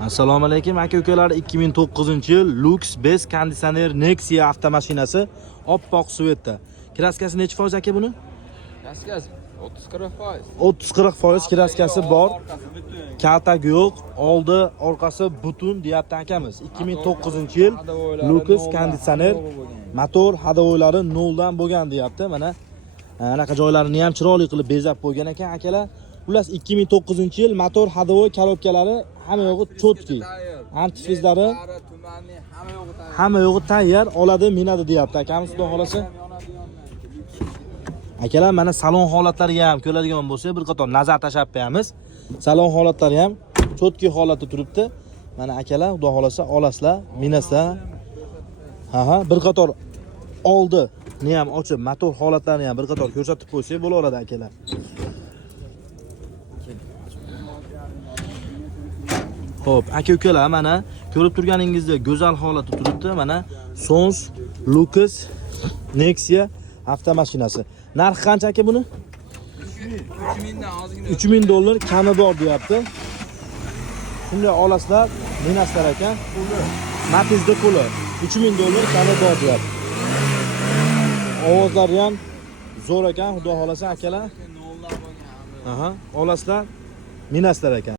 Assalomu alaykum aka-ukalar, 2009-yil Lux Best konditsioner Nexia avtomashinasi oppoq svetda. Kraskasi necha foiz aka buni? Kraskasi 30-40%. 30-40% kraskasi bor. Kaltak yo'q, oldi, orqasi butun deyapti akamiz. 2009-yil Lux konditsioner, motor hadovoylari noldan bo'lgan deyapti. Mana anaqa joylarini ham chiroyli qilib bezab qo'ygan ekan akalar. Xullas 2009-yil motor hadovoy korobkalari hamma yo'g'i chotki. Antifrizlari hamma yo'g'i tayyor, oladi, minadi deyapti akamiz, xudo xolasa. Akalar, mana salon holatlariga ham ko'radigan bo'lsa, bir qator nazar tashlab qo'yamiz. Salon holatlari ham chotki holatda turibdi. Mana akalar, xudo xolasa olasizlar, minasizlar. Ha, bir qator oldi ni ham ochib, motor holatlarini ham bir qator ko'rsatib qo'ysak bo'laveradi akalar. Xo'p, aka-ukalar, mana ko'rib turganingizdek go'zal holatda turibdi. Mana Sons Lux Nexia avtomashinasi. Narxi qancha aka buni? 3000 dollar kami bor deyapti. Shunday olasizlar, minasizlar ekan. Matizda puli 3000 dollar kami bor deyapti. Ovozlari ham zo'r ekan, xudo xolasa akalar. Olasizlar, minasizlar ekan.